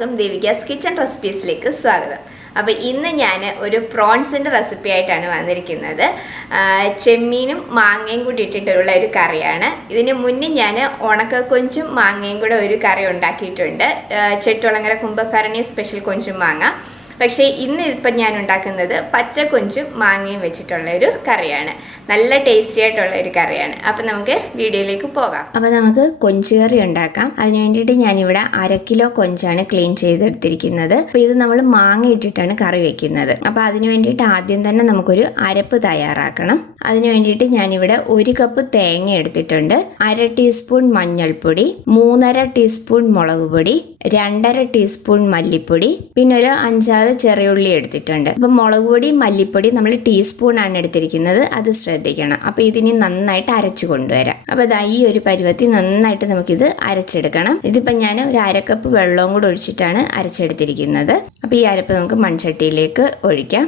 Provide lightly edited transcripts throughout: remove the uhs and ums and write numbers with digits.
എല്ലാവർക്കും ദേവികാസ് കിച്ചൺ റെസിപ്പീസിലേക്ക് സ്വാഗതം. അപ്പോൾ ഇന്ന് ഞാൻ ഒരു പ്രോൺസിൻ്റെ റെസിപ്പി ആയിട്ടാണ് വന്നിരിക്കുന്നത്. ചെമ്മീനും മാങ്ങയും കൂടി ഇട്ടിട്ടുള്ള ഒരു കറിയാണ്. ഇതിന് മുന്നേ ഞാൻ ഉണക്കക്കൊഞ്ചും മാങ്ങയും കൂടെ ഒരു കറി ഉണ്ടാക്കിയിട്ടുണ്ട്. ചെട്ടുളങ്ങര കുംഭഭരണി സ്പെഷ്യൽ കൊഞ്ചും മാങ്ങ. പക്ഷേ ഇന്ന് ഇപ്പം ഞാൻ ഉണ്ടാക്കുന്നത് പച്ചക്കൊഞ്ചും മാങ്ങയും വെച്ചിട്ടുള്ള ഒരു കറിയാണ്. നല്ല ടേസ്റ്റി ആയിട്ടുള്ള ഒരു കറിയാണ്. അപ്പം നമുക്ക് വീഡിയോയിലേക്ക് പോകാം. അപ്പം നമുക്ക് കൊഞ്ച് കറി ഉണ്ടാക്കാം. അതിന് വേണ്ടിയിട്ട് ഞാനിവിടെ 1/2 കിലോ കൊഞ്ചാണ് ക്ലീൻ ചെയ്തെടുത്തിരിക്കുന്നത്. അപ്പോൾ ഇത് നമ്മൾ മാങ്ങ ഇട്ടിട്ടാണ് കറി വെക്കുന്നത്. അപ്പോൾ അതിന് വേണ്ടിയിട്ട് ആദ്യം തന്നെ നമുക്കൊരു അരപ്പ് തയ്യാറാക്കണം. അതിന് വേണ്ടിയിട്ട് ഞാനിവിടെ 1 കപ്പ് തേങ്ങ എടുത്തിട്ടുണ്ട്, 1/2 ടീസ്പൂൺ മഞ്ഞൾപ്പൊടി, 3/2 ടീസ്പൂൺ മുളക് പൊടി, 2/2 ടീസ്പൂൺ മല്ലിപ്പൊടി, പിന്നെ ഒരു 5-6 ചെറിയ ഉള്ളി എടുത്തിട്ടുണ്ട്. അപ്പം മുളക് പൊടി മല്ലിപ്പൊടി നമ്മൾ ടീസ്പൂൺ ആണ് എടുത്തിരിക്കുന്നത്, അത് ശ്രദ്ധിക്കണം. അപ്പോൾ ഇതിനി നന്നായിട്ട് അരച്ചു കൊണ്ടുവരാം. അപ്പോൾ ഇതാ ഈ ഒരു പരുവത്തിൽ നന്നായിട്ട് നമുക്കിത് അരച്ചെടുക്കണം. ഇതിപ്പം ഞാൻ ഒരു 1/2 കപ്പ് വെള്ളവും കൂടെ ഒഴിച്ചിട്ടാണ് അരച്ചെടുത്തിരിക്കുന്നത്. അപ്പോൾ ഈ അരപ്പ് നമുക്ക് മൺചട്ടിയിലേക്ക് ഒഴിക്കാം.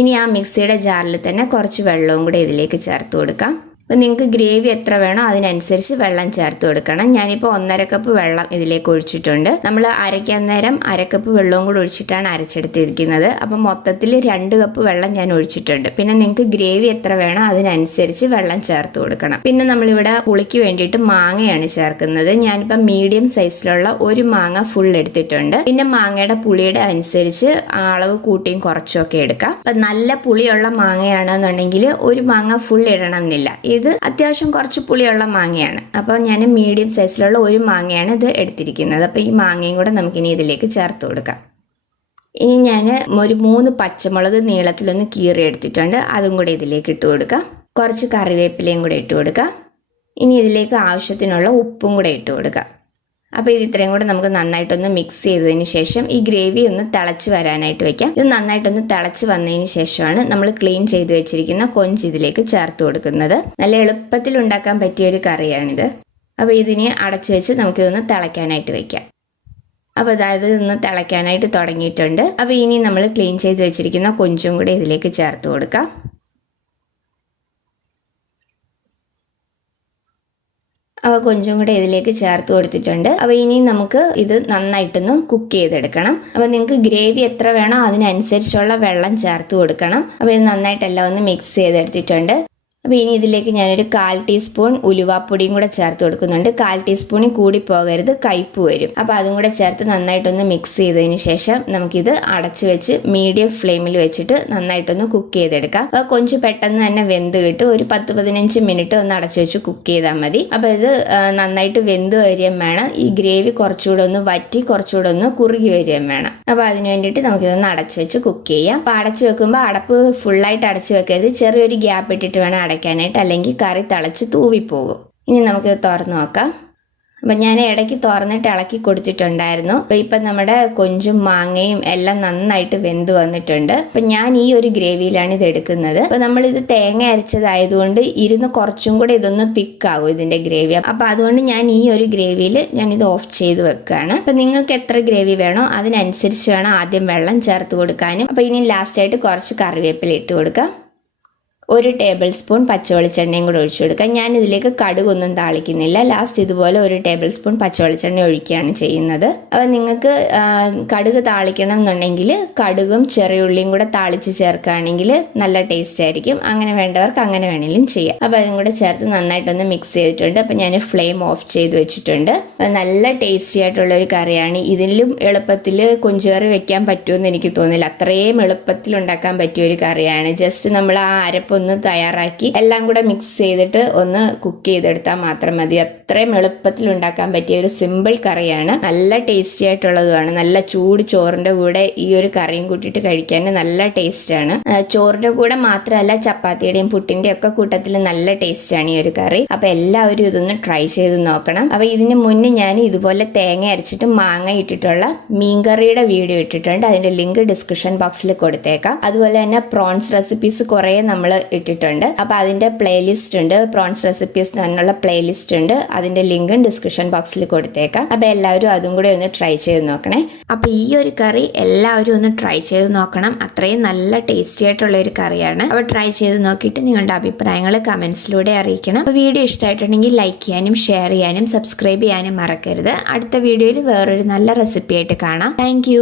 ഇനി ആ മിക്സിയുടെ ജാറിൽ തന്നെ കുറച്ച് വെള്ളവും കൂടെ ഇതിലേക്ക് ചേർത്ത് കൊടുക്കാം. അപ്പോൾ നിങ്ങൾക്ക് ഗ്രേവി എത്ര വേണോ അതിനനുസരിച്ച് വെള്ളം ചേർത്ത് കൊടുക്കണം. ഞാനിപ്പോൾ 1/2 കപ്പ് വെള്ളം ഇതിലേക്ക് ഒഴിച്ചിട്ടുണ്ട്. നമ്മൾ അരയ്ക്കാൻ നേരം 1/2 കപ്പ് വെള്ളവും കൂടി ഒഴിച്ചിട്ടാണ് അരച്ചെടുത്തിരിക്കുന്നത്. അപ്പം മൊത്തത്തിൽ 2 കപ്പ് വെള്ളം ഞാൻ ഒഴിച്ചിട്ടുണ്ട്. പിന്നെ നിങ്ങൾക്ക് ഗ്രേവി എത്ര വേണോ അതിനനുസരിച്ച് വെള്ളം ചേർത്ത് കൊടുക്കണം. പിന്നെ നമ്മളിവിടെ പുളിക്ക് വേണ്ടിയിട്ട് മാങ്ങയാണ് ചേർക്കുന്നത്. ഞാനിപ്പോൾ മീഡിയം സൈസിലുള്ള ഒരു മാങ്ങ ഫുൾ എടുത്തിട്ടുണ്ട്. പിന്നെ മാങ്ങയുടെ പുളിയുടെ അനുസരിച്ച് അളവ് കൂട്ടിയും കുറച്ചൊക്കെ എടുക്കാം. അപ്പം നല്ല പുളിയുള്ള മാങ്ങയാണെന്നുണ്ടെങ്കിൽ ഒരു മാങ്ങ ഫുൾ ഇടണം എന്നില്ല. ഇത് അത്യാവശ്യം കുറച്ച് പുളിയുള്ള മാങ്ങയാണ്. അപ്പോൾ ഞാൻ മീഡിയം സൈസിലുള്ള ഒരു മാങ്ങയാണ് ഇത് എടുത്തിരിക്കുന്നത്. അപ്പോൾ ഈ മാങ്ങയും കൂടെ നമുക്കിനി ഇതിലേക്ക് ചേർത്ത് കൊടുക്കാം. ഇനി ഞാൻ ഒരു 3 പച്ചമുളക് നീളത്തിലൊന്ന് കീറി എടുത്തിട്ടുണ്ട്, അതും കൂടെ ഇതിലേക്ക് ഇട്ട് കൊടുക്കാം. കുറച്ച് കറിവേപ്പിലയും കൂടെ ഇട്ട് കൊടുക്കാം. ഇനി ഇതിലേക്ക് ആവശ്യത്തിനുള്ള ഉപ്പും കൂടെ ഇട്ട് കൊടുക്കാം. അപ്പോൾ ഇത് ഇത്രയും കൂടെ നമുക്ക് നന്നായിട്ടൊന്ന് മിക്സ് ചെയ്തതിന് ശേഷം ഈ ഗ്രേവി ഒന്ന് തിളച്ച് വരാനായിട്ട് വെക്കാം. ഇത് നന്നായിട്ടൊന്ന് തിളച്ച് വന്നതിന് ശേഷമാണ് നമ്മൾ ക്ലീൻ ചെയ്ത് വെച്ചിരിക്കുന്ന കൊഞ്ച് ഇതിലേക്ക് ചേർത്ത് കൊടുക്കുന്നത്. നല്ല എളുപ്പത്തിൽ ഉണ്ടാക്കാൻ പറ്റിയ ഒരു കറിയാണിത്. അപ്പോൾ ഇതിനെ അടച്ചു വെച്ച് നമുക്കിതൊന്ന് തിളയ്ക്കാനായിട്ട് വെക്കാം. അപ്പോൾ അതായത് ഇന്ന് തിളയ്ക്കാനായിട്ട് തുടങ്ങിയിട്ടുണ്ട്. അപ്പോൾ ഇനി നമ്മൾ ക്ലീൻ ചെയ്ത് വെച്ചിരിക്കുന്ന കൊഞ്ചും കൂടെ ഇതിലേക്ക് ചേർത്ത് കൊടുക്കാം. അപ്പോൾ കൊഞ്ചും കൂടെ ഇതിലേക്ക് ചേർത്ത് കൊടുത്തിട്ടുണ്ട്. അപ്പോൾ ഇനി നമുക്ക് ഇത് നന്നായിട്ടൊന്ന് കുക്ക് ചെയ്തെടുക്കണം. അപ്പോൾ നിങ്ങൾക്ക് ഗ്രേവി എത്ര വേണോ അതിനനുസരിച്ചുള്ള വെള്ളം ചേർത്ത് കൊടുക്കണം. അപ്പോൾ ഇത് നന്നായിട്ടെല്ലാം ഒന്ന് മിക്സ് ചെയ്തെടുത്തിട്ടുണ്ട്. അപ്പോൾ ഇനി ഇതിലേക്ക് ഞാനൊരു 1/4 ടീസ്പൂൺ ഉലുവാപ്പൊടിയും കൂടെ ചേർത്ത് കൊടുക്കുന്നുണ്ട്. 1/4 ടീസ്പൂണിൽ കൂടി പോകരുത്, കയ്പ്പ് വരും. അപ്പോൾ അതും കൂടെ ചേർത്ത് നന്നായിട്ടൊന്ന് മിക്സ് ചെയ്തതിന് ശേഷം നമുക്കിത് അടച്ചു വെച്ച് മീഡിയം ഫ്ലെയിമിൽ വെച്ചിട്ട് നന്നായിട്ടൊന്ന് കുക്ക് ചെയ്തെടുക്കാം. അപ്പോൾ കൊഞ്ച് പെട്ടെന്ന് തന്നെ വെന്ത് കിട്ടും. ഒരു 10-15 മിനിറ്റ് ഒന്ന് അടച്ചു വെച്ച് കുക്ക് ചെയ്താൽ മതി. അപ്പോൾ ഇത് നന്നായിട്ട് വെന്ത് വരികയും വേണം. ഈ ഗ്രേവി കുറച്ചുകൂടെ ഒന്ന് വറ്റി കുറച്ചുകൂടെ ഒന്ന് കുറുകി വരികയും വേണം. അപ്പോൾ അതിന് വേണ്ടിയിട്ട് നമുക്കിതൊന്ന് അടച്ചു വെച്ച് കുക്ക് ചെയ്യാം. അപ്പോൾ അടച്ചു വെക്കുമ്പോൾ അടപ്പ് ഫുള്ളായിട്ട് അടച്ചു വെക്കരുത്, ചെറിയൊരു ഗ്യാപ്പ് ഇട്ടിട്ട് വേണം അടയ്ക്കാനായിട്ട്, അല്ലെങ്കിൽ കറി തിളച്ച് തൂവിപ്പോകും. ഇനി നമുക്കിത് തുറന്ന് നോക്കാം. അപ്പം ഞാൻ ഇടയ്ക്ക് തുറന്നിട്ട് ഇളക്കി കൊടുത്തിട്ടുണ്ടായിരുന്നു. അപ്പോൾ ഇപ്പം നമ്മുടെ കൊഞ്ചും മാങ്ങയും എല്ലാം നന്നായിട്ട് വെന്ത് വന്നിട്ടുണ്ട്. അപ്പം ഞാൻ ഈ ഒരു ഗ്രേവിയിലാണ് ഇത് എടുക്കുന്നത്. അപ്പോൾ നമ്മളിത് തേങ്ങ അരച്ചതായതുകൊണ്ട് ഇരുന്ന് കുറച്ചും കൂടെ ഇതൊന്ന് തിക്കാവും ഇതിൻ്റെ ഗ്രേവി. അപ്പോൾ അതുകൊണ്ട് ഞാൻ ഈ ഒരു ഗ്രേവിയിൽ ഞാനിത് ഓഫ് ചെയ്ത് വെക്കുകയാണ്. അപ്പം നിങ്ങൾക്ക് എത്ര ഗ്രേവി വേണോ അതിനനുസരിച്ച് വേണം ആദ്യം വെള്ളം ചേർത്ത് കൊടുക്കാനും. അപ്പോൾ ഇനി ലാസ്റ്റായിട്ട് കുറച്ച് കറിവേപ്പില ഇട്ട് കൊടുക്കാം. 1 ടേബിൾ സ്പൂൺ പച്ചവെളിച്ചെണ്ണയും കൂടെ ഒഴിച്ചു കൊടുക്കാം. ഞാൻ ഇതിലേക്ക് കടുകൊന്നും താളിക്കുന്നില്ല. ലാസ്റ്റ് ഇതുപോലെ 1 ടേബിൾ സ്പൂൺ പച്ചവെളിച്ചെണ്ണ ഒഴിക്കുകയാണ് ചെയ്യുന്നത്. അപ്പോൾ നിങ്ങൾക്ക് കടുക് താളിക്കണം എന്നുണ്ടെങ്കിൽ കടുകും ചെറിയുള്ളിയും കൂടെ താളിച്ച് ചേർക്കുകയാണെങ്കിൽ നല്ല ടേസ്റ്റ് ആയിരിക്കും. അങ്ങനെ വേണ്ടവർക്ക് അങ്ങനെ വേണമെങ്കിലും ചെയ്യാം. അപ്പോൾ അതും കൂടെ ചേർത്ത് നന്നായിട്ടൊന്ന് മിക്സ് ചെയ്തിട്ടുണ്ട്. അപ്പോൾ ഞാൻ ഫ്ലെയിം ഓഫ് ചെയ്ത് വെച്ചിട്ടുണ്ട്. നല്ല ടേസ്റ്റി ആയിട്ടുള്ള ഒരു കറിയാണ്. ഇതിലും എളുപ്പത്തിൽ കൊഞ്ചുകറി വെക്കാൻ പറ്റുമെന്ന് എനിക്ക് തോന്നുന്നില്ല. അത്രയും എളുപ്പത്തിൽ ഉണ്ടാക്കാൻ പറ്റിയ ഒരു കറിയാണ്. ജസ്റ്റ് നമ്മൾ ആ അരപ്പ് ഒന്ന് തയ്യാറാക്കി എല്ലാം കൂടെ മിക്സ് ചെയ്തിട്ട് ഒന്ന് കുക്ക് ചെയ്തെടുത്താൽ മാത്രം മതി. അത്രയും എളുപ്പത്തിൽ ഉണ്ടാക്കാൻ പറ്റിയ ഒരു സിമ്പിൾ കറിയാണ്. നല്ല ടേസ്റ്റി ആയിട്ടുള്ളതുമാണ്. നല്ല ചൂട് ചോറിൻ്റെ കൂടെ ഈ ഒരു കറിയും കൂട്ടിയിട്ട് കഴിക്കാൻ നല്ല ടേസ്റ്റാണ്. ചോറിൻ്റെ കൂടെ മാത്രമല്ല ചപ്പാത്തിയുടെയും പുട്ടിൻ്റെയും ഒക്കെ കൂട്ടത്തിൽ നല്ല ടേസ്റ്റാണ് ഈ ഒരു കറി. അപ്പോൾ എല്ലാവരും ഇതൊന്ന് ട്രൈ ചെയ്ത് നോക്കണം. അപ്പോൾ ഇതിന് മുന്നേ ഞാൻ ഇതുപോലെ തേങ്ങ അരച്ചിട്ട് മാങ്ങ ഇട്ടിട്ടുള്ള മീൻകറിയുടെ വീഡിയോ ഇട്ടിട്ടുണ്ട്. അതിൻ്റെ ലിങ്ക് ഡിസ്ക്രിപ്ഷൻ ബോക്സിൽ കൊടുത്തേക്കാം. അതുപോലെ തന്നെ പ്രോൺസ് റെസിപ്പീസ് കുറേ നമ്മൾ ഇട്ടിട്ടുണ്ട്. അപ്പോൾ അതിൻ്റെ പ്ലേലിസ്റ്റ് ഉണ്ട്, പ്രോൺസ് റെസിപ്പീസ് എന്നുള്ള പ്ലേലിസ്റ്റ് ഉണ്ട്. അതിൻ്റെ ലിങ്കും ഡിസ്ക്രിപ്ഷൻ ബോക്സിൽ കൊടുത്തേക്കാം. അപ്പോൾ എല്ലാവരും അതും കൂടി ഒന്ന് ട്രൈ ചെയ്ത് നോക്കണേ. അപ്പോൾ ഈ ഒരു കറി എല്ലാവരും ഒന്ന് ട്രൈ ചെയ്ത് നോക്കണം. അത്രയും നല്ല ടേസ്റ്റി ആയിട്ടുള്ള ഒരു കറിയാണ്. അപ്പോൾ ട്രൈ ചെയ്ത് നോക്കിയിട്ട് നിങ്ങളുടെ അഭിപ്രായങ്ങൾ കമൻസിലൂടെ അറിയിക്കണം. അപ്പോൾ വീഡിയോ ഇഷ്ടമായിട്ടുണ്ടെങ്കിൽ ലൈക്ക് ചെയ്യാനും ഷെയർ ചെയ്യാനും സബ്സ്ക്രൈബ് ചെയ്യാനും മറക്കരുത്. അടുത്ത വീഡിയോയിൽ വേറൊരു നല്ല റെസിപ്പി ആയിട്ട് കാണാം. താങ്ക്